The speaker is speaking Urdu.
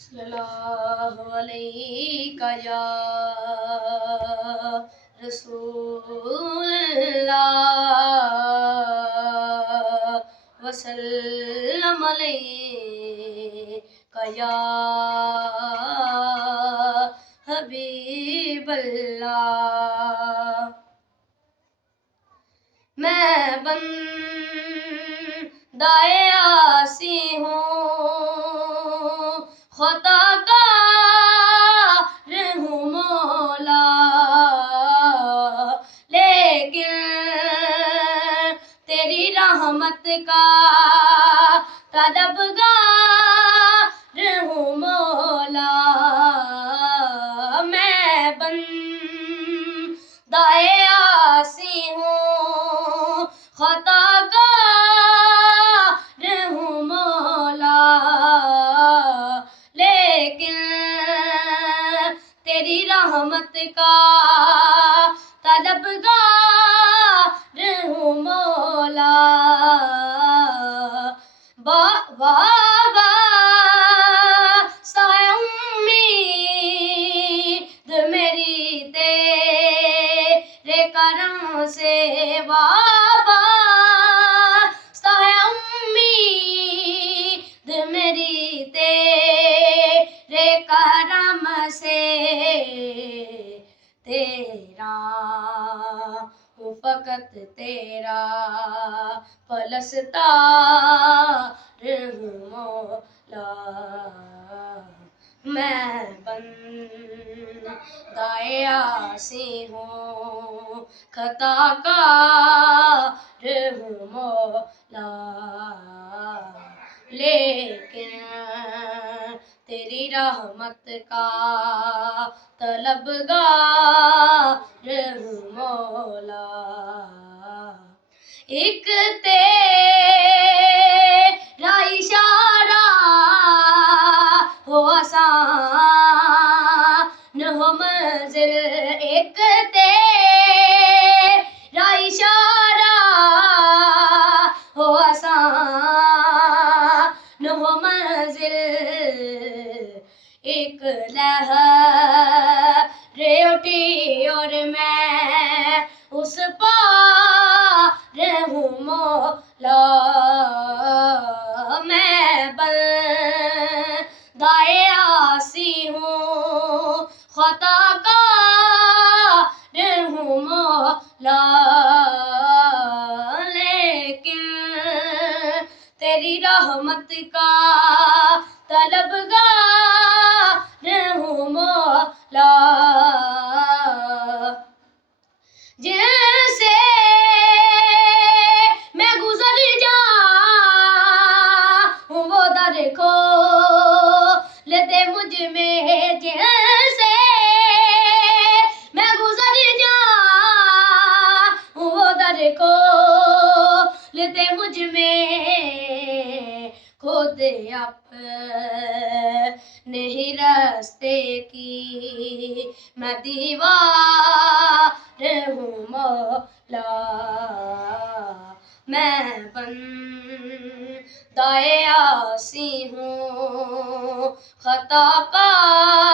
صلی اللہ علیہ یا رسول اللہ وسلم علیہ یا حبیب اللہ۔ میں بندہ عاصی ہوں، خطا کار ہوں مولا، لیکن تیری رحمت کا طلبگار ہوں مولا۔ میں بندہ عاصی ہوں، خطا کار ہوں مولا، لیکن تیری رحمت کا طلبگار ہوں مولا۔ وابستہ امید میری تیرے کرم سے، وابستہ امید میری تیرے کرم سے، تیرا ہوں فقط تیرا پرستار ہوں مولا۔ میں بندہ عاصی ہوں، خطا کار ہوں مولا، لیکن تیری رحمت کا طلبگار ہوں مولا۔ ایک تیرا اشارہ ہو آسان ہو منزل، ایک تیرا اشارہ ہو آسان ہو منزل، ایک لہر اٹھی اور میں اس پار ہوں مولا۔ میں بندہ عاصی ہوں، خطا کار ہوں مولا، لیکن تیری رحمت کا طلبگار ہوں مولا۔ جن سے میں گزر جاؤں وہ در کھولتے مجھ میں، جن سے میں گزر جاؤں وہ در کھولتے مجھ میں، خود اپنے ہی راستے کی میں دیوار ہوں مولا۔ میں بندہ عاصی ہوں، خطا کار